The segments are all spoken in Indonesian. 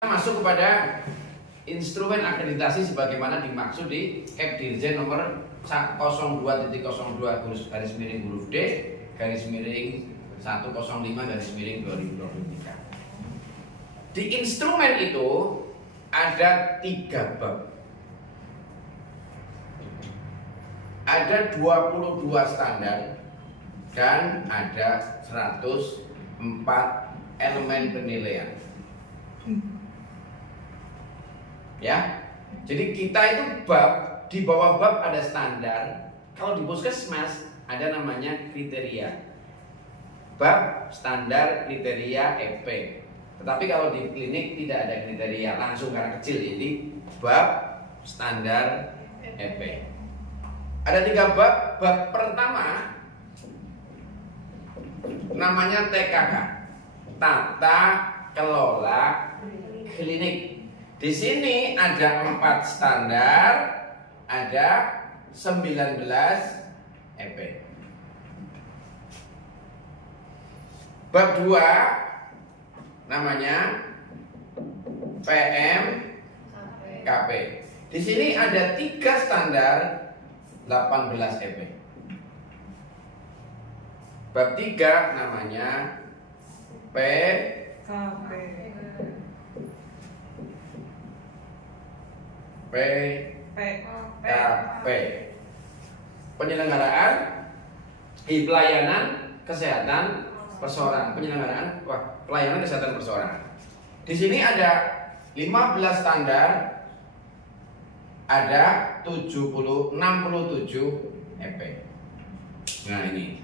Masuk kepada instrumen akreditasi sebagaimana dimaksud di Kep Dirjen nomor 02.02 garis miring huruf D garis miring 105 garis miring 2023. Di instrumen itu ada 3 bab. Ada 22 standar dan ada 104 elemen penilaian. Ya, jadi kita itu bab, di bawah bab ada standar. Kalau di puskesmas ada namanya kriteria. Bab, standar, kriteria, EP. Tetapi kalau di klinik tidak ada kriteria, langsung karena kecil. Jadi bab, standar, EP. Ada 3 bab. Bab pertama namanya TKK, Tata Kelola Klinik. Di sini ada 4 standar, ada 19 EP. Bab 2 namanya PMKP. Di sini ada 3 standar, 18 EP. Bab 3 namanya PKP. Penyelenggaraan pelayanan kesehatan perseorangan. Pelayanan kesehatan perseorangan. Di sini ada 15 standar, ada 67 EP. Nah ini.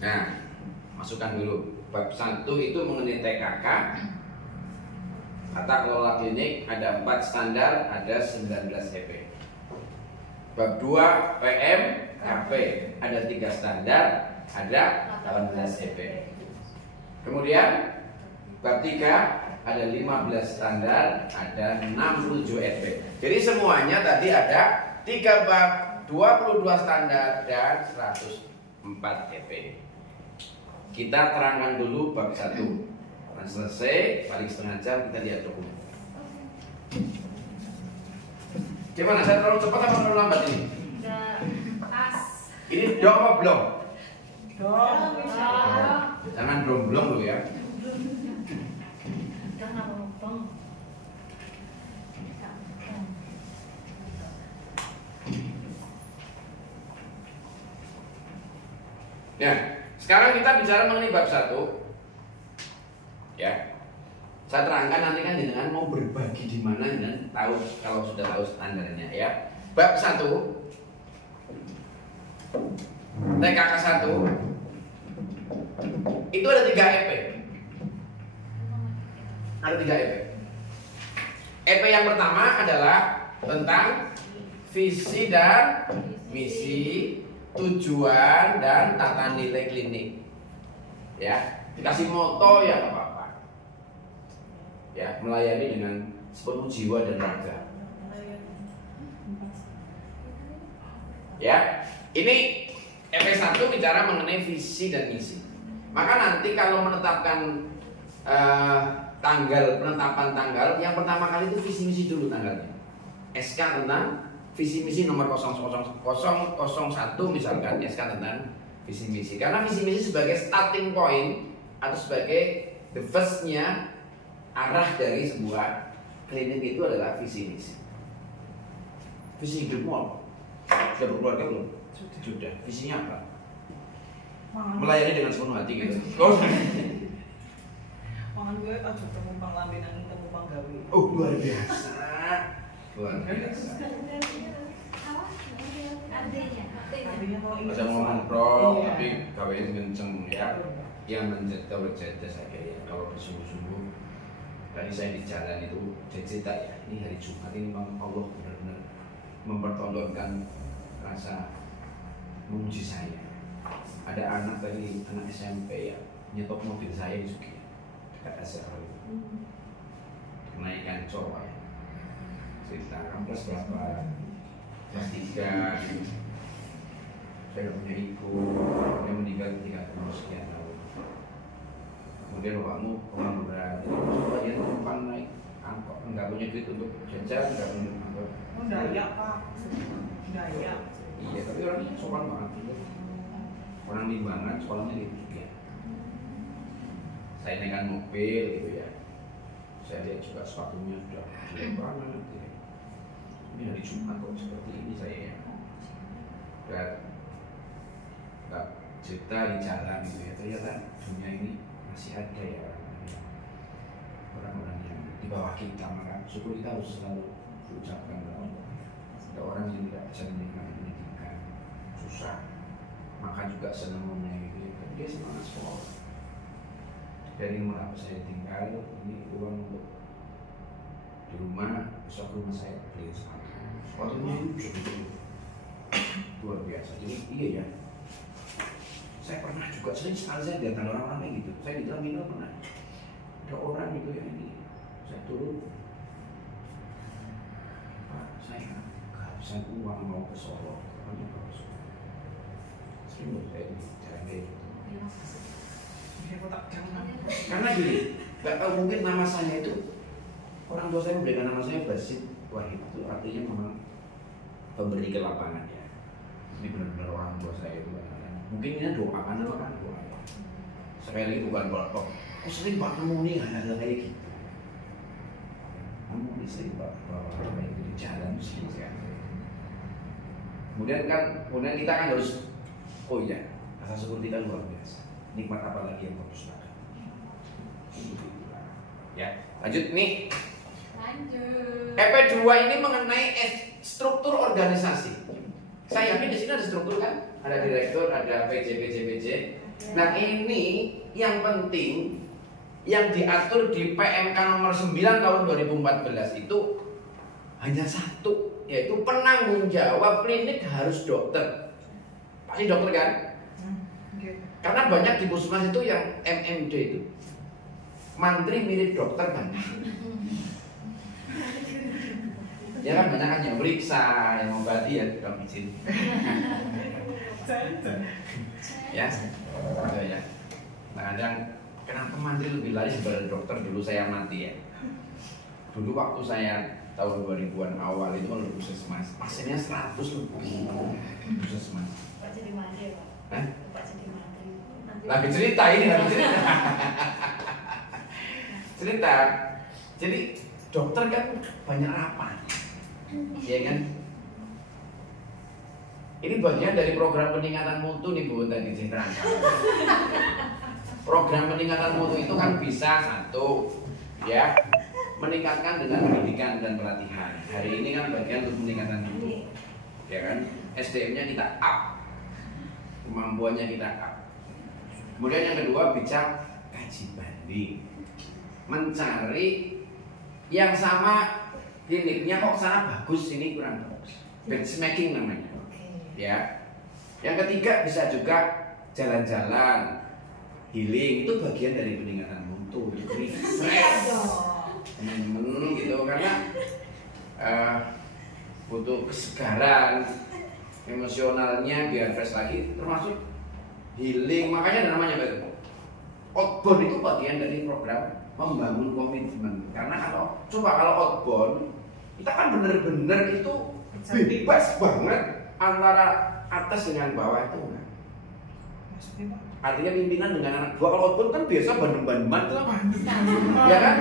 Nah, masukkan dulu. Bab 1 itu mengenai TKK. Tata kelola klinik ada 4 standar, ada 19 EP. Bab 2 PMKP ada 3 standar, ada 18 EP. Kemudian bab 3 ada 15 standar, ada 67 EP. Jadi semuanya tadi ada 3 bab, 22 standar dan 104 EP. Kita terangkan dulu bab 1. Selesai, paling setengah jam kita lihat dokumen. Gimana? Saya terlalu cepat apa terlalu lambat ini? Pas. Ini dong apa belum? Dong. Jangan belum dulu ya. Nah, sekarang kita bicara mengenai bab 1. Ya, saya terangkan nanti kan dengan mau berbagi di mana dan tahu kalau sudah tahu standarnya ya. Bab 1 TKK 1 itu ada 3 EP. Ada 3 EP. EP yang pertama adalah tentang visi dan misi, tujuan dan tata nilai klinik. Ya, dikasih moto ya nggak apa-apa. Ya, melayani dengan sepenuh jiwa dan raga. Ya, ini EP1 bicara mengenai visi dan misi. Maka nanti kalau menetapkan penetapan tanggal, yang pertama kali itu visi misi dulu tanggalnya. SK tentang visi misi nomor 001 misalkan, SK tentang visi misi. Karena visi misi sebagai starting point atau sebagai the first-nya arah dari sebuah klinik itu adalah visi misi. Visi hidupmu apa? Sudah berkeluarga belum? Sudah. Visinya apa? Melayani dengan sepenuh hati gitu. Mangan gue aja temu pang lambenan temu pang gawe. Oh, luar biasa. Luar biasa. Ada ngomong pro, tapi gawe kenceng ya. Yang menjaga saya ya. Kalau bersungguh-sungguh, tadi saya di jalan itu cerita ya. Ini hari Jumat ini memang Allah benar-benar mempertontonkan rasa memuji saya. Ada anak tadi, anak SMP ya, nyetok mobil saya di Suki dekat SR kenaikan cowok ya. Cerita kelas berapa? Kelas 3 gitu. Saya gak punya ibu, dia meninggal ketika umur sekian tahun. Kemudian bapakmu orang berat punya duit untuk jajan, nggak punya apa. Oh, Dayak Pak. Dayak. Iya, tapi orangnya sopan banget gitu. Orang Limbangan sekolahnya gitu ya. Saya naikkan mobil gitu ya. Saya lihat juga sepatunya sudah jelek banget gitu ya. Ini hari Jumat kok seperti ini saya ya. Dan nggak cerita di jalan gitu ya. Ternyata dunia ini masih ada ya orang-orang yang di bawah kita, maka syukur kita harus selalu ucapkan bahwa ada orang yang tidak bisa menikmati pendidikan, susah, makan juga senang gitu, tapi dia semangat sekolah. Dari mulai saya tinggal, ini uang untuk di rumah, besok rumah saya beli sepatu. Sepatunya itu luar biasa. Jadi iya ya. Saya pernah juga sering sekali saya datang orang-orang kayak gitu. Saya di terminal pernah ada orang gitu yang ini. Saya turun, Pak, saya kehabisan uang mau ke Solo. Kami mau ke Solo. Sering loh saya di jalan kayak gitu. Karena gini, nggak tahu mungkin nama saya itu orang tua saya memberikan nama saya Basit Wahid, itu artinya memang pemberi kelapangan ya. Ini benar-benar orang tua saya itu mungkin ini doa kan doa. Sekali lagi bukan pelopor. Aku sering Pak nemu nih hal-hal kayak gitu. Nemu nih sering Pak bawa kayak gitu di jalan sih kan. Kemudian kita kan harus rasa syukur kita luar biasa. Nikmat apa lagi yang kau dustakan? Ya, lanjut nih. Lanjut. EP2 ini mengenai struktur organisasi. Saya yakin di sini ada struktur kan? Ada direktur, ada PJ. Nah ini yang penting yang diatur di PMK nomor 9 tahun 2014 itu hanya satu, yaitu penanggung jawab klinik harus dokter. Pasti dokter kan? Karena banyak di puskesmas itu yang MMD itu mantri mirip dokter kan? Ya kan banyak kan yang meriksa, yang mengobati ya dok izin. Ya, ya. Nah kadang kenapa mantri lebih laris daripada dokter? Dulu saya mati ya. Dulu waktu saya tahun 2000-an awal itu kalau puskesmas pasiennya 100 lebih puskesmas. Pak jadi mantri Pak. Hah? Pak jadi mantri. Lagi cerita ini, lagi cerita. Cerita. Jadi dokter kan banyak rapat, ya kan? Ini bagian dari program peningkatan mutu nih Bu tadi ceritakan. Program peningkatan mutu itu kan bisa satu, ya, meningkatkan dengan pendidikan dan pelatihan. Hari ini kan bagian untuk peningkatan mutu, ya kan? SDM-nya kita up, kemampuannya kita up. Kemudian yang kedua bicara kaji banding, mencari yang sama kliniknya kok sana bagus, ini kurang bagus. Benchmarking namanya. Ya. Yang ketiga bisa juga jalan-jalan, healing, itu bagian dari peningkatan mutu, refresh teman-teman gitu, karena butuh kesegaran emosionalnya biar fresh lagi, termasuk healing. Makanya ada namanya apa? Outbound itu bagian dari program membangun komitmen. Karena kalau outbound kita kan bener-bener itu bebas banget antara atas dengan bawah itu kan. Artinya pimpinan dengan anak buah. Kalau outbound kan biasa bandem-bandeman tuh apa? Ya kan?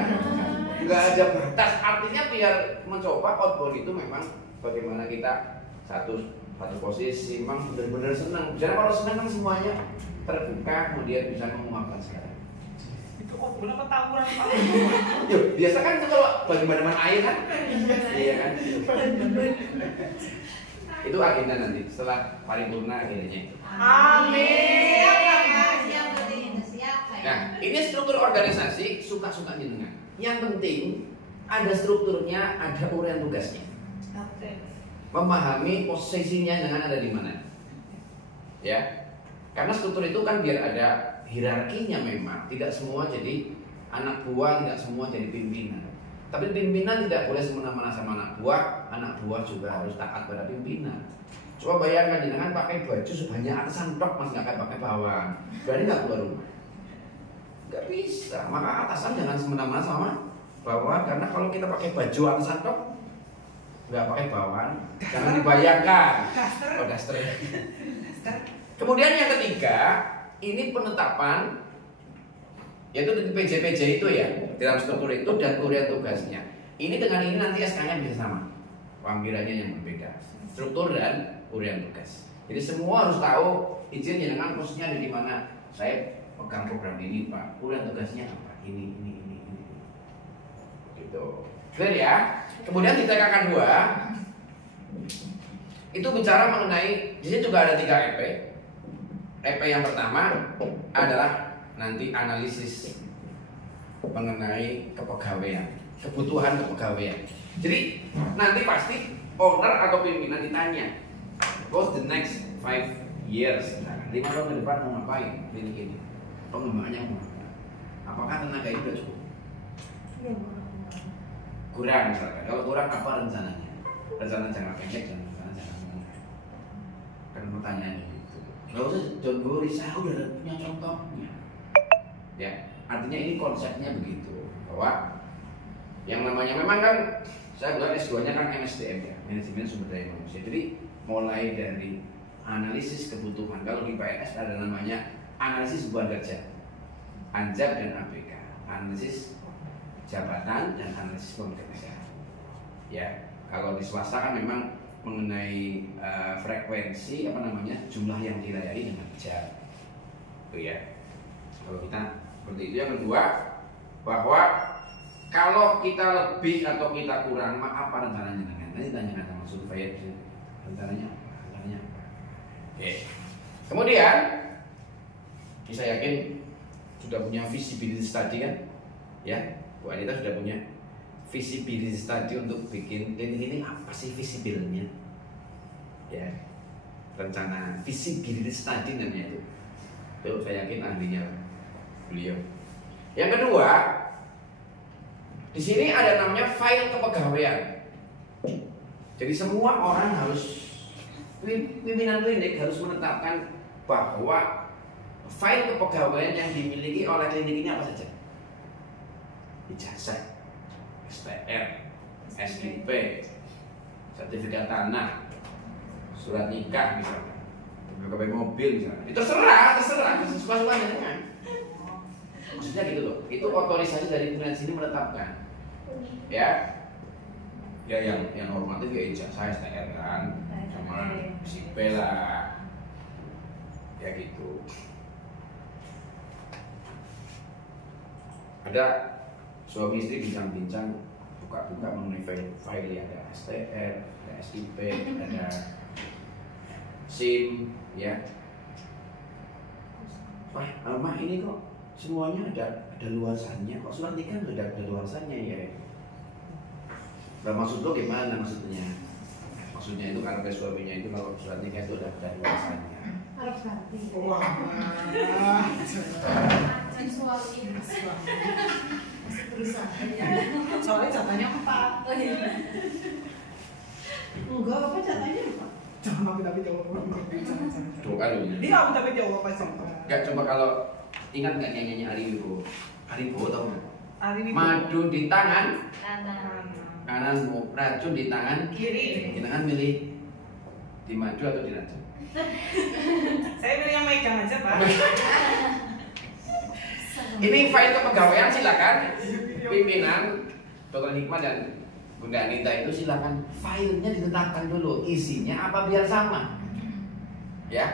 Nggak ada batas. Artinya biar mencoba outbound itu memang bagaimana kita satu posisi memang benar-benar senang. Biasanya kalau senang kan semuanya terbuka, kemudian bisa menguapkan sekarang. Itu outbound apa tawuran Pak? Yuk, biasa kan itu kalau bandem-bandeman air kan? Iya kan? Itu agenda nanti setelah paripurna akhirnya. Amin. Siap berarti itu siap. Nah, ini struktur organisasi suka-suka jenengan. Yang penting ada strukturnya, ada uraian tugasnya. Oke. Memahami posisinya dengan ada di mana. Ya. Karena struktur itu kan biar ada hierarkinya memang. Tidak semua jadi anak buah, tidak semua jadi pimpinan. Tapi pimpinan tidak boleh semena-mena sama anak buah juga harus taat pada pimpinan. Coba bayangkan jenengan pakai baju sebanyak atasan tok mas nggak pakai bawah, berarti nggak keluar rumah. Nggak bisa. Maka atasan jangan semena-mena sama Bawahan karena kalau kita pakai baju atasan tok nggak pakai bawahan, jangan dibayangkan. Oh, daster. Kemudian yang ketiga, ini penetapan yaitu di PJ-PJ itu ya, dalam struktur itu dan urian tugasnya. Ini dengan ini nanti SK-nya bisa sama. Panggilannya yang berbeda. Struktur dan urian tugas. Jadi semua harus tahu izin dengan posisinya ada di mana. Saya pegang program ini, Pak. Urian tugasnya apa? Ini. Gitu. Clear ya? Kemudian di TKK 2 itu bicara mengenai, di sini juga ada 3 EP. EP yang pertama adalah nanti analisis mengenai kepegawaian, kebutuhan kepegawaian. Jadi nanti pasti owner atau pimpinan ditanya, what's the next 5 years? Nah, 5 tahun ke depan mau ngapain? Ini. Pengembangannya mau apa? Apakah tenaga itu sudah cukup? Kurang misalkan. Kalau kurang apa rencananya? Rencana jangka pendek dan rencana jangka menengah. Kan pertanyaannya itu. Kalau John Boris saya udah punya contohnya. Ya, artinya ini konsepnya begitu. Bahwa yang namanya memang kan saya bilang S2-nya kan MSDM ya, manajemen sumber daya manusia. Jadi mulai dari analisis kebutuhan. Kalau di PNS ada namanya analisis beban kerja, ANJAP dan ABK. Analisis jabatan dan analisis pekerjaan. Ya, kalau di swasta kan memang mengenai frekuensi jumlah yang dilayani dengan jam. Itu ya. Kalau kita seperti itu. Yang kedua, bahwa kalau kita lebih atau kita kurang, apa rencananya dengan? Nanti tanyakan sama surveyor rencananya apa? Oke. Kemudian, saya yakin sudah punya visibility study kan? Ya. Bu Anita sudah punya visibility study untuk bikin ini apa sih visibilnya? Ya, rencana visibility study namanya itu. Itu saya yakin ahlinya beliau. Yang kedua, di sini ada namanya file kepegawaian. Jadi semua orang harus, pimpinan klinik harus menetapkan bahwa file kepegawaian yang dimiliki oleh klinik ini apa saja. Ijazah, STR, SIP, sertifikat tanah, surat nikah misalnya, pegawai mobil misalnya. Itu terserah, sesuka-sukanya kan. Maksudnya gitu loh. Itu otorisasi dari pimpinan sini menetapkan. Ya yang normatif ya ijazah, STR kan, sama SIP lah. Ya gitu. Ada suami istri bincang-bincang, buka-buka mengenai file ya, ada STR, ada SIP, ada SIM, ya. Wah, Mah ini kok semuanya ada luasannya, kok surat nikah nggak ada luasannya ya? Nah, maksud lo gimana maksudnya? Maksudnya itu karena suaminya itu kalau surat nikah itu ada luasannya. Harus ganti. Wah. Suami. Masih berusaha. Soalnya jatahnya 4. Oh iya. Enggak, apa jatahnya 4? Jangan tapi jawab. Jangan. Tuh kan lo. Dia aku tapi jawab aja. Enggak, coba kalau ingat nggak nyanyinya Ari Wibowo? Ari Wibowo tahu nggak? Hari ini Madu di tangan Kanan. kananmu, racun di tangan kiri. di tangan milih di madu atau di racun? Saya pilih yang megang aja, Pak. Ini file kepegawaian silakan pimpinan Dr. Hikmah dan Bunda Anita itu silakan filenya ditetapkan dulu isinya apa biar sama. Ya,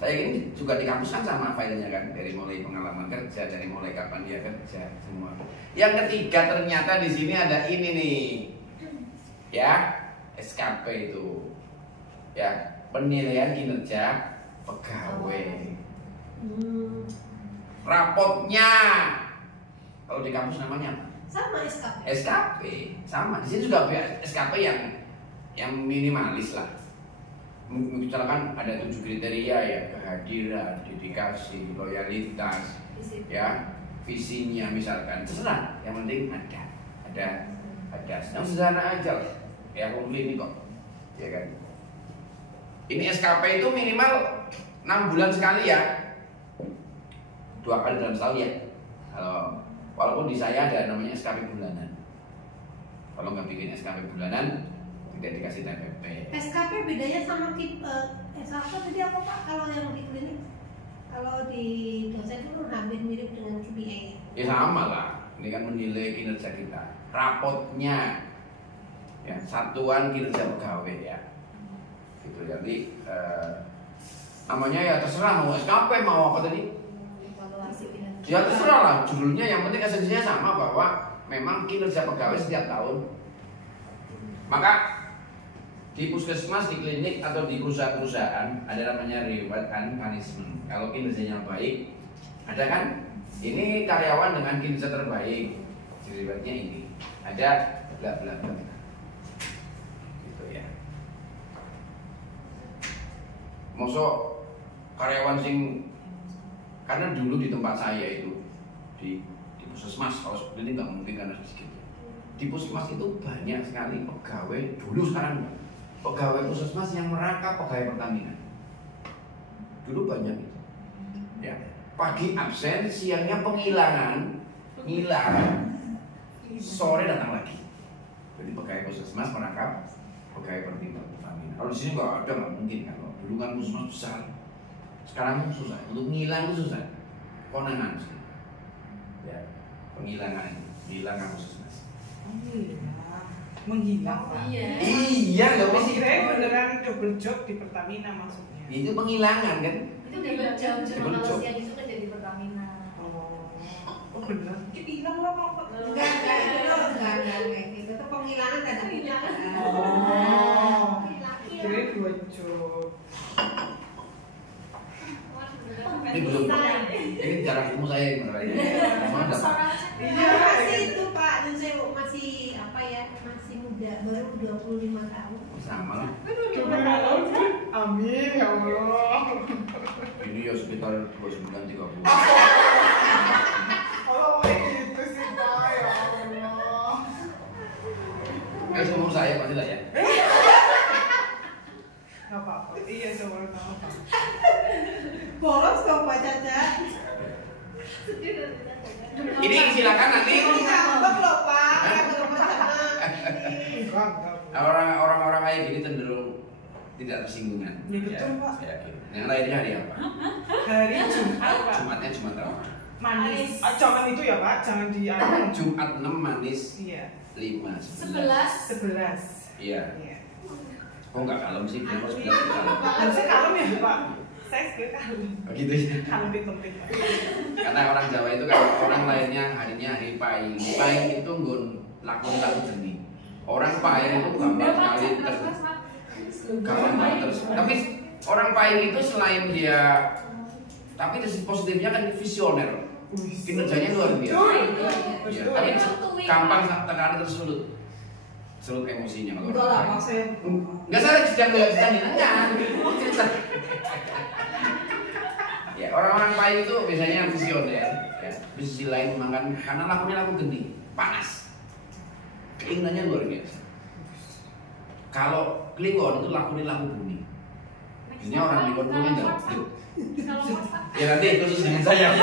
saya ini juga di kampus kan sama filenya kan, dari mulai pengalaman kerja, dari mulai kapan dia kerja semua. Yang ketiga ternyata di sini ada ini nih, ya SKP itu, ya penilaian kinerja pegawai. Rapotnya kalau di kampus namanya apa? Sama SKP. SKP sama. Di sini juga SKP yang minimalis lah. Misalkan ada 7 kriteria ya, kehadiran, dedikasi, loyalitas, ya visinya misalkan terserah. Yang penting ada. Yang sederhana aja lah. Ya ini kok, ya kan. Ini SKP itu minimal 6 bulan sekali ya. 2 kali dalam setahun ya. Kalau Walaupun di saya ada namanya SKP bulanan. Kalau nggak bikin SKP bulanan, tidak dikasih TPP. SKP bedanya sama SKP tadi apa Pak? Kalau yang di klinik, kalau di dosen itu hampir mirip dengan KPI. Ya sama lah. Ini kan menilai kinerja kita. Rapotnya, ya satuan kinerja pegawai ya. Gitu jadi namanya ya terserah mau SKP mau apa tadi. Evaluasi kinerja. Ya terserah lah judulnya. Yang penting esensinya sama bahwa memang kinerja pegawai setiap tahun. Maka di puskesmas, di klinik atau di perusahaan-perusahaan ada namanya reward and punishment. Kalau kinerjanya baik, ada kan? Ini karyawan dengan kinerja terbaik, rewardnya ini. Ada bla bla bla. Gitu ya. Mosok karyawan sing karena dulu di tempat saya itu di puskesmas, kalau klinik nggak mungkin karena sedikit. Di puskesmas itu banyak sekali pegawai dulu sekarang enggak. Pegawai puskesmas yang merangkap pegawai Pertamina. Dulu banyak itu. Ya. Pagi absen, siangnya penghilangan, hilang, sore datang lagi. Jadi pegawai puskesmas merangkap pegawai Pertamina. Kalau di sini nggak ada, nggak mungkin kan. Dulu kan puskesmas besar. Sekarang susah. Untuk ngilang itu susah. Konangan sih. Ya, penghilangan, hilang puskesmas. Menghilang Pak. Iya, nggak Oh, mesti. kirain beneran double job di Pertamina maksudnya. Itu penghilangan kan? Itu double job, cuma Double kalau job. siang itu kan jadi Pertamina. Oh bener. Kita hilang lah Pak. Enggak kayak gitu. Itu penghilangan tanda penghilangan. Oh. Kirain 2 job. Ini belum. Ini cara ketemu saya sebenarnya. Mana dapat? Iya. Masih itu Pak, dan saya masih apa ya, masih muda, baru 25 tahun. Sama lah. Amin ya Allah. Ini ya sekitar 29-30. Oh gitu sih Pak ya Allah. Umur saya pasti lah ya. Gak apa-apa. Iya coba tahu. Bolos dong Pak Caca. Ini silakan nanti Kita ngambek loh Pak, ya belum bersama. Enggak. orang-orang kayak gini cenderung tidak tersinggungan. Ya, betul, Pak. Saya yakin. Yang lainnya hari apa? Hari Jumat Pak. Jumatnya Jumat apa? Manis. Ah, jangan itu ya Pak, jangan di Jumat 6 manis, Iya. 5 11. Iya. Iya. Kok nggak kalem sih? Dia harus bilang kalem. Harusnya kalem ya Pak. Saya sekali kalem. Oh, gitu ya. Kalem penting Pak. Karena orang Jawa itu kan orang lainnya harinya hari Pahing. Pahing itu nggon laku jenis. Orang Pahing itu gampang sekali gampang banget terus. Tapi orang Pahing itu selain dia, tapi sisi positifnya kan visioner. Kinerjanya luar biasa. Ya, tapi gampang terkadang tersulut. Sulut emosinya kalau Enggak lah Pak, saya nggak salah sedang nanya. Ya orang-orang Pahing itu biasanya visioner. Ya. Di sisi lain memang kan karena lakunya laku geni, panas. Keinginannya luar biasa. Kalau Klingon itu lakunya laku bumi. Ini orang Klingon punya jauh. Ya nanti khusus dengan saya. Ya nanti.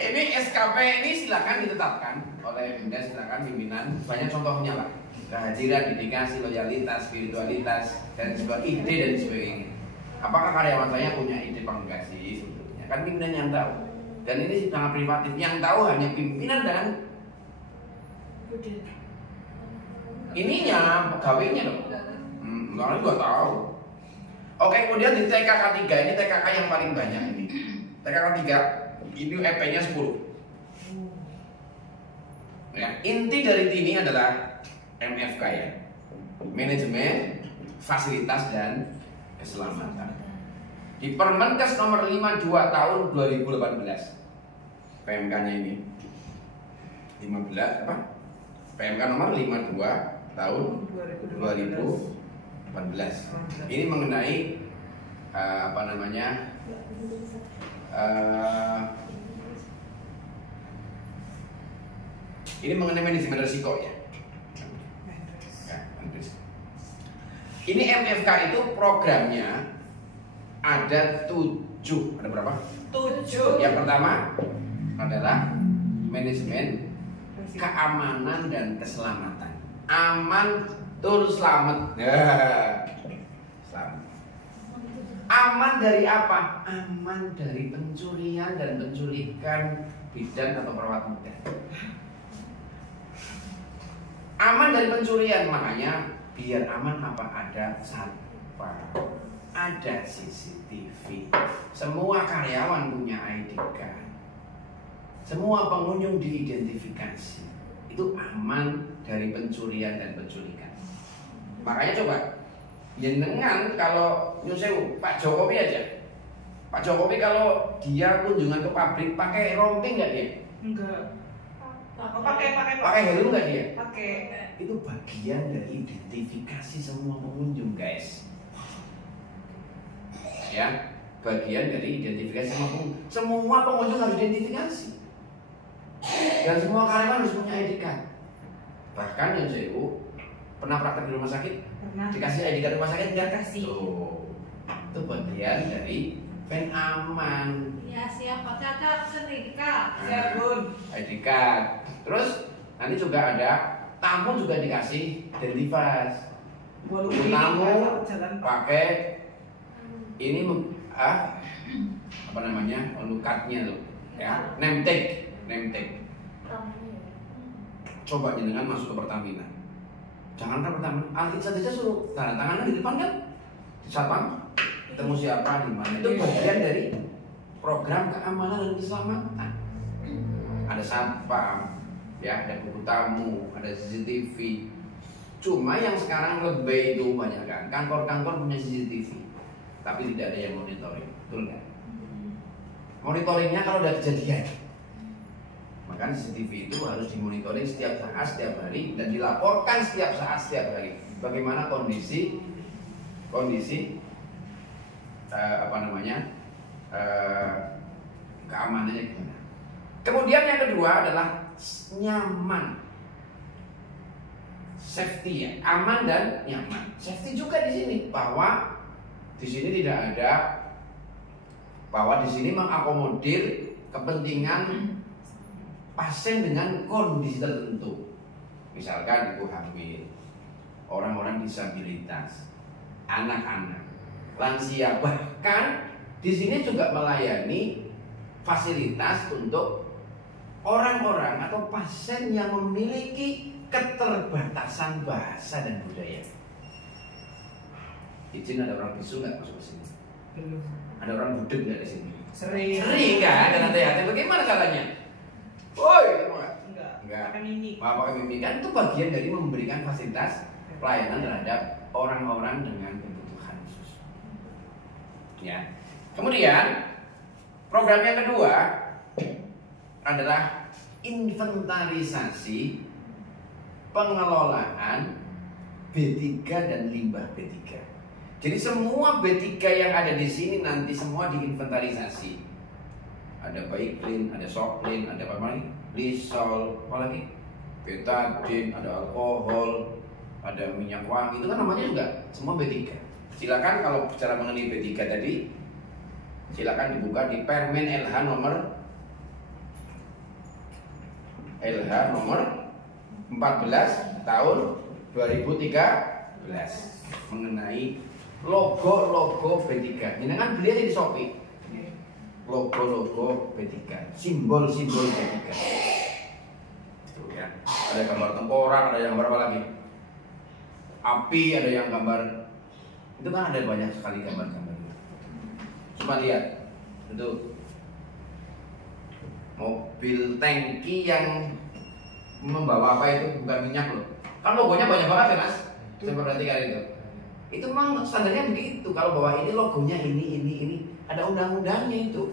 Ini SKP ini silakan ditetapkan oleh Bunda, silakan pimpinan. Banyak contohnya lah. Kehadiran, dedikasi, loyalitas, spiritualitas, dan sebagainya, ide dan sebagainya. Apakah karyawan saya punya ide pengkasih sebetulnya? Kan pimpinan yang tahu. Dan ini sangat privatif. Yang tahu hanya pimpinan dan ininya, pegawainya dong. Orang nggak tahu. Oke, kemudian di TKK 3 ini TKK yang paling banyak ini. TKK 3 ini EP-nya 10. Ya, inti dari ini adalah MFK ya. Manajemen, fasilitas dan keselamatan. Di Permenkes nomor 52 tahun 2018. PMK-nya ini 15 apa? PMK nomor 52 tahun 2018. Ini mengenai apa namanya? Ini mengenai manajemen risiko ya. Ini MFK itu programnya ada 7. Ada berapa? 7. Yang pertama adalah manajemen keamanan dan keselamatan. Aman tur selamat. Selamat. Aman dari apa? Aman dari pencurian dan penculikan bidan atau perawat muda. Aman dari pencurian, makanya biar aman apa ada satpam, ada CCTV, semua karyawan punya ID card, semua pengunjung diidentifikasi. Itu aman dari pencurian dan penculikan. Makanya coba jenengan kalau nyusewu Pak Jokowi aja. Pak Jokowi kalau dia kunjungan ke pabrik pakai rompi nggak dia? Enggak. Oh, pakai. Pakai helm nggak dia? Pakai. Itu bagian dari identifikasi semua pengunjung, guys. Ya, bagian dari identifikasi semua pengunjung. Semua pengunjung harus identifikasi. Dan semua karyawan harus punya ID card. Bahkan yang saya pernah praktek di rumah sakit, Pernah. dikasih ID card rumah sakit nggak? Kasih. Tuh, itu bagian dari pen aman. Ya siap, cacat sertifikat. Siap, Bun. ID card. Terus nanti juga ada tamu juga dikasih identitas. Walaupun ini Tamu kalau jalan pakai ini apa namanya, lukatnya tuh, ya, name tag. Coba jenengan masuk ke Pertamina. Jangan kan Pertamina, alih saja suruh tanda tangannya di depan kan, di satpam, ketemu siapa di mana. Itu bagian dari program keamanan dan keselamatan. Ada satpam, ya, ada buku tamu, ada CCTV. Cuma yang sekarang lebih itu banyak kan, kantor-kantor punya CCTV, tapi tidak ada yang monitoring, betul nggak? Monitoringnya kalau udah kejadian. Makanya CCTV itu harus dimonitoring setiap saat, setiap hari, dan dilaporkan setiap saat, setiap hari. Bagaimana kondisi keamanannya gimana. Kemudian yang kedua adalah nyaman, safety ya, aman dan nyaman. Safety juga di sini bahwa di sini tidak ada, bahwa di sini mengakomodir kepentingan pasien dengan kondisi tertentu. Misalkan ibu hamil, orang-orang disabilitas, anak-anak, lansia, bahkan di sini juga melayani fasilitas untuk orang-orang atau pasien yang memiliki keterbatasan bahasa dan budaya. Izin, ada orang bisu nggak masuk ke sini? belum. Ada orang budeg nggak di sini? Sering. Sering kan? Dan hati-hati. Bagaimana caranya? Woi, Enggak. enggak. Pakai mimik. Pakai mimik kan itu bagian dari memberikan fasilitas pelayanan terhadap orang-orang dengan kebutuhan khusus. Ya. Kemudian program yang kedua adalah inventarisasi pengelolaan B3 dan limbah B3. Jadi semua B3 yang ada di sini nanti semua diinventarisasi. Ada Baiklin, ada Soklin, ada apa lagi? Lysol, apa lagi? Betadine, ada alkohol, ada minyak wangi. Itu kan namanya juga semua B3. Silakan kalau bicara mengenai B3 tadi, silakan dibuka di Permen LH nomor 14 tahun 2013 mengenai logo-logo B3. Ini kan beli aja di Shopee. Logo-logo B3, simbol-simbol B3. Tuh ya. Ada gambar tengkorak, ada yang gambar apa lagi? Api, ada yang gambar. Itu kan ada banyak sekali gambar-gambar. Coba lihat. Itu mobil tangki yang membawa apa itu, bukan minyak loh. Kan logonya banyak banget ya mas. Saya perhatikan itu. Itu memang standarnya begitu. Kalau bawa ini logonya ini. Ada undang-undangnya itu.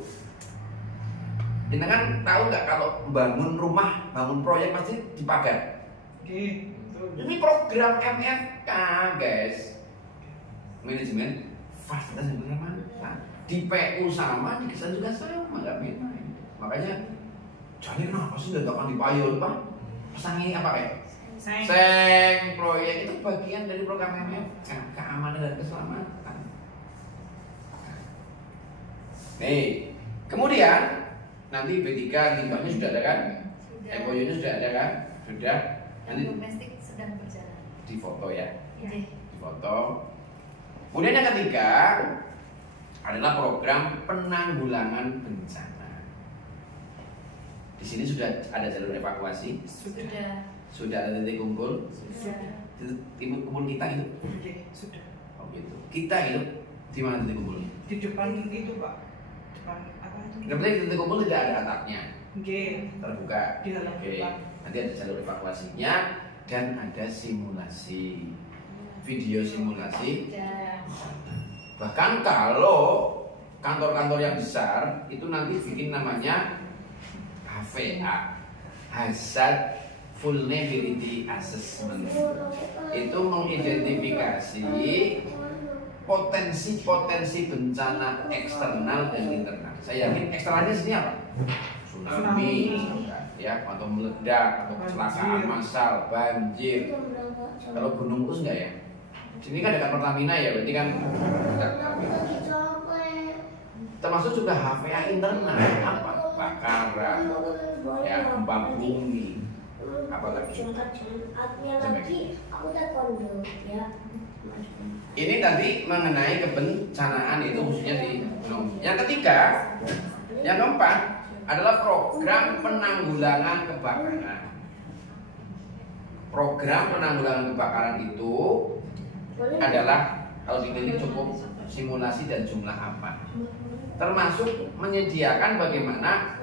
Dan kan tahu nggak kalau bangun rumah, bangun proyek pasti dipagar. Oke. Ini program MFK guys. Manajemen fasilitas dan keselamatan. Di PU sama, di kesan juga sama, nggak beda. Makanya jadi kenapa sih datang di payung pak? Pesangi apa kayak? Seng proyek itu bagian dari program MFK. keamanan dan keselamatan. Nih, kemudian nanti B3 limbahnya sudah ada kan? MOU-nya sudah ada kan? Sudah. Nanti domestik sedang berjalan. di foto ya. Iya. Di foto. Kemudian yang ketiga adalah program penanggulangan bencana. Di sini sudah ada jalur evakuasi, sudah ada titik kumpul, titik kumpul kita itu. Oke, sudah. Oh gitu. Kita itu di mana titik kumpulnya? Di depan itu Pak. Depan apa itu? Yang penting titik kumpul tidak ada atapnya, Oke. terbuka. Di halaman Oke. depan. Nanti ada jalur evakuasinya dan ada simulasi, video simulasi. Bahkan kalau kantor-kantor yang besar itu nanti bikin namanya HVA, Hazard Vulnerability Assessment. Itu mengidentifikasi potensi-potensi bencana eksternal dan internal. Saya yakin eksternalnya sini apa? Tsunami, misalkan, ya, atau meledak, atau kecelakaan massal, banjir. Kalau gunung terus enggak ya? Sini kan dekat Pertamina ya, berarti kan dekat Pertamina. Termasuk juga HVA internal, apa? Kebakaran, ya, gempa bumi, apa lagi? Ini tadi mengenai kebencanaan itu khususnya di gunung. Yang ketiga, yang keempat adalah program penanggulangan kebakaran. Program penanggulangan kebakaran itu adalah kalau di klinik cukup simulasi dan jumlah apa, termasuk menyediakan bagaimana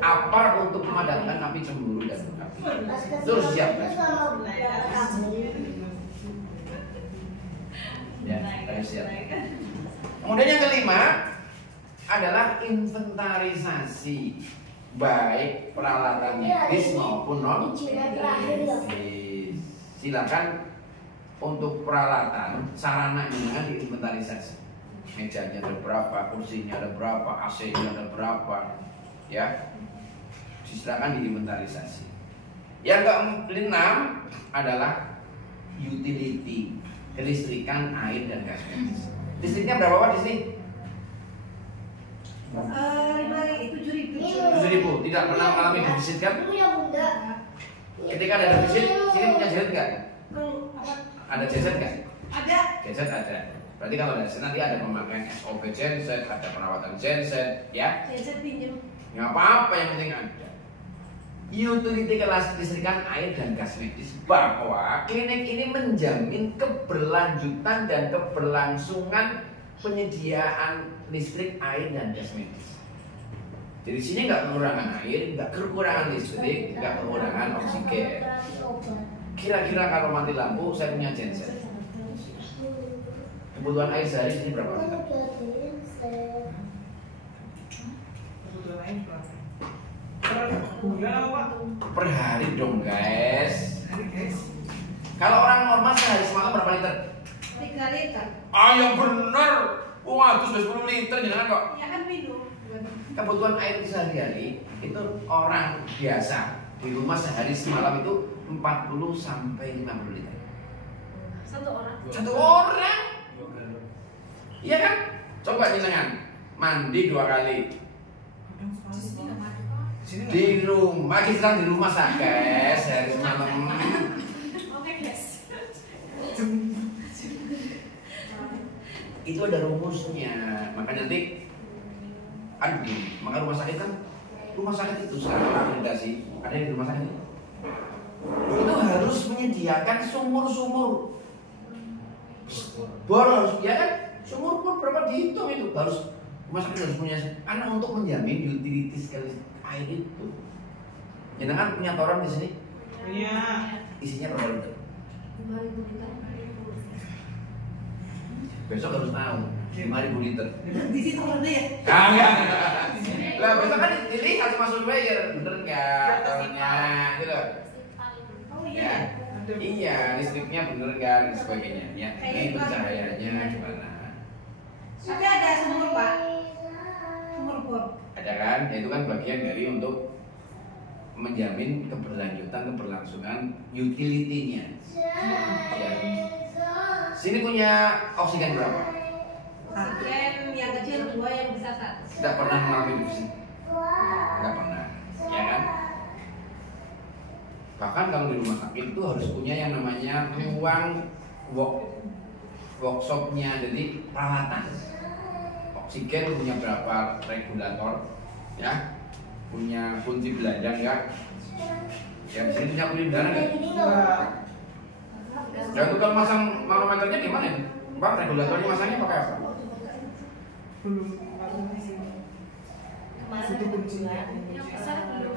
apar untuk memadamkan api cemburu dan api. Terus siap. Ya, harus siap. Kemudian yang kelima adalah inventarisasi baik peralatan medis maupun non medis. Silakan untuk peralatan sarana dengan diinventarisasi. Mejanya ada berapa, kursinya ada berapa, AC-nya ada berapa, ya. Silakan diinventarisasi. Yang keenam adalah utility, kelistrikan, air dan gas medis. Listriknya berapa Pak di sini? 7.000. Tidak pernah mengalami defisit kan? Ketika ada defisit, sini punya jaset nggak? Ada jaset nggak? Ada. Jaset ada. Berarti kalau ada jaset nanti ada pemakaian SOP genset, ada perawatan genset, ya? Saya pinjam. Nggak apa-apa, yang penting ada. Utility kelistrikan, air dan gas medis, bahwa klinik ini menjamin keberlanjutan dan keberlangsungan penyediaan listrik, air dan gas medis. Jadi sini nggak kekurangan air, nggak kekurangan listrik, nggak kekurangan oksigen. Kira-kira kalau mati lampu, saya punya genset. Kebutuhan air sehari sini berapa liter? Kebutuhan air berapa? Per bulan apa Pak? Per hari dong guys. Hari guys. Kalau orang normal sehari semalam berapa liter? 3 liter. Ah yang bener. Wah, itu sudah 10 liter jangan kok. Ya kan minum. Kebutuhan air sehari-hari itu orang biasa di rumah sehari semalam itu 40 sampai 50 liter. Satu orang. Satu orang. Iya kan? Coba jangan mandi 2 kali. Di rumah, kita sedang di rumah sah guys, sehari semalam. Oke guys. Itu ada rumusnya. Maka nanti maka rumah sakit kan, rumah sakit itu sekarang akreditasi, ada yang di rumah sakit itu harus menyediakan sumur-sumur bor, harus ya kan, sumur bor berapa dihitung itu, harus rumah sakit harus punya, karena untuk menjamin utilities air itu. Jangan punya toran di sini, Iya. isinya berapa liter? 5.000 liter. Besok harus tahu 5.000 liter. Di situ ada ya. Kagak. Lah besok kan dilihat sama surveyor, bener nggak torannya, gitu. Oh Ya, iya. iya listriknya bener nggak dan sebagainya. Ya, ini pencahayaannya gimana? Tapi ada sumur Pak. Sumur bor. Ada kan? Ya, itu kan bagian dari untuk menjamin keberlanjutan keberlangsungan utility-nya. Ya. Sini punya oksigen berapa? Oksigen yang kecil 2, yang besar 1. Tidak pernah mengalami defisit? Tidak pernah, ya kan? Bahkan kalau di rumah sakit itu harus punya yang namanya ruang workshopnya, jadi peralatan. Oksigen punya berapa regulator, ya? Punya kunci belajar ya? Yang sini punya kunci belajar nggak? Ya itu kalau masang manometernya gimana itu? Pak, regulatornya masangnya pakai apa? Belum atau masih Kemarin Itu kuncinya. yang besar belum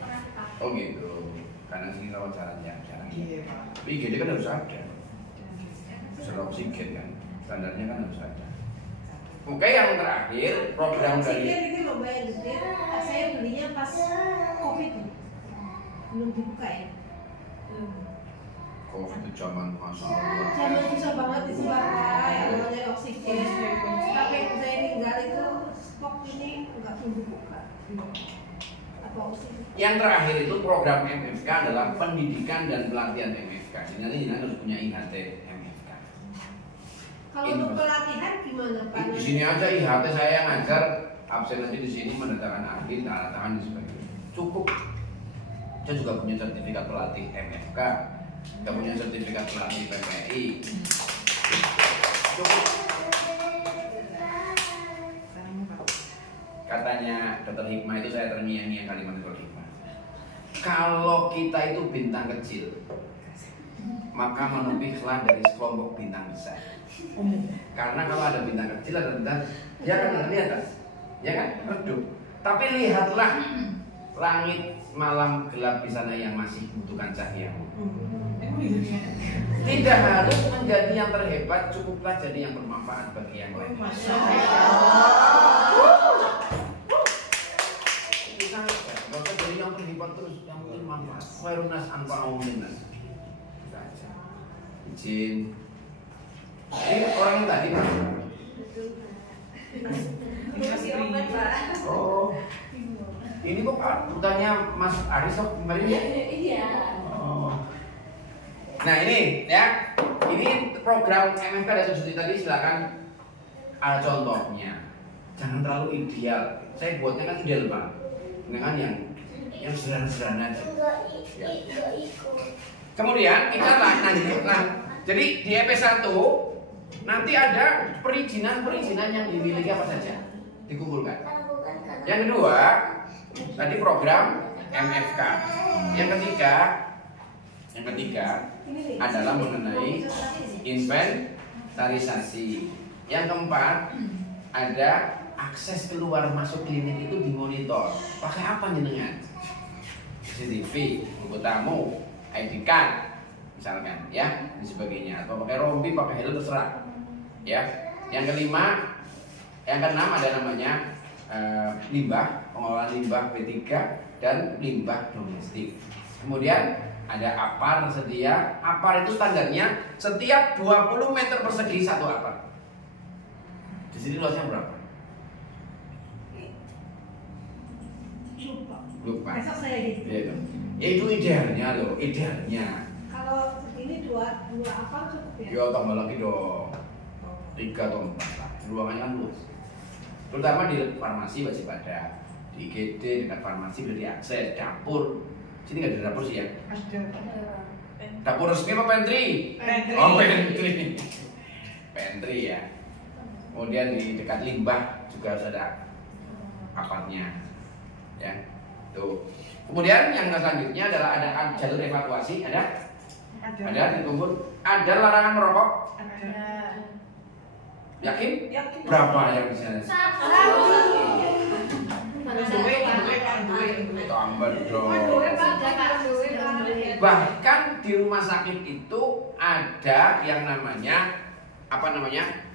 pernah dipakai. Oh gitu, karena sini rawat jalannya jarang. iya Pak. Tapi IGD kan harus ada, secara oksigen kan, standarnya kan harus ada. Oke, yang terakhir program Oksigen dari ini lomba yang gede. Saya belinya pas COVID, belum dibuka ya. COVID itu zaman masa Allah. Zaman susah banget di Surabaya yang namanya oksigen. Sampai saya tinggal itu stok ini nggak dibuka. Apa oksigen? Yang terakhir itu program MFK adalah pendidikan dan pelatihan MFK. Jadi nanti harus punya IHT MFK. Kalau untuk pelatihan gimana Pak? Di sini aja IHT saya yang ngajar, absen nanti di sini mendatangkan ahli, tanda tangan dan sebagainya. Cukup. Saya juga punya sertifikat pelatih MFK, kita punya sertifikat pelatih PPI. Cukup. Caranya Pak. Katanya Dr. Hikmah itu saya terngiang-ngiang kalimat Dr. Hikmah. Kalau kita itu bintang kecil, maka menepiklah dari sekelompok bintang besar. Karena kalau ada bintang kecil ada bintang, dia akan di atas, ya kan? Redup. Tapi lihatlah langit malam gelap di sana yang masih membutuhkan cahaya. Tidak harus menjadi yang terhebat, cukuplah jadi yang bermanfaat bagi yang lain. Masya Allah. Gak usah jadi yang terhebat terus, yang penting manfaat. Khairunas anfa'uhum linnas. Izin. Ini orang yang tadi Pak. Masih open, Pak. Oh. Ini kok Pak, bukannya Mas Aris kok kembali ya? Iya. Oh. Nah ini ya, ini program MFK dan studi tadi silakan ada contohnya. Jangan terlalu ideal. Saya buatnya kan ideal Pak, dengan yang sederhana-sederhana aja. Ya. Kemudian kita lanjutkan. Jadi di EP1 nanti ada perizinan yang dimiliki apa saja dikumpulkan. Yang kedua tadi program MFK. Yang ketiga adalah mengenai inventarisasi. Yang keempat ada akses keluar masuk klinik itu dimonitor. Pakai apa jenengan? CCTV, buku tamu, ID card, misalkan, ya, dan sebagainya. Atau pakai rompi, pakai helm terserah, ya. Yang keenam ada namanya limbah, pengelolaan limbah P3 dan limbah domestik. Kemudian ada APAR tersedia. APAR itu standarnya setiap 20 meter persegi satu APAR. Di sini luasnya berapa? Lupa. Besok saya gitu. Ya, itu idealnya loh, idealnya. Kalau segini dua apa cukup ya? Ya tambah lagi dong. 3 atau 4 lah. Ruangannya kan luas. Terutama di farmasi masih pada, di IGD dekat farmasi bisa diakses. Dapur, sini nggak ada dapur sih ya? Ada. Dapur resmi apa pantry? Pantry. Oh pantry. Pantry ya. Kemudian di dekat limbah juga harus ada apartnya, ya. Tuh. Kemudian yang selanjutnya adalah ada jalur evakuasi, ada dikumpul, ada larangan merokok. Ada. Yakin? Yakin. Berapa yang di sana? Tambah dong. Bahkan di rumah sakit itu ada yang namanya apa namanya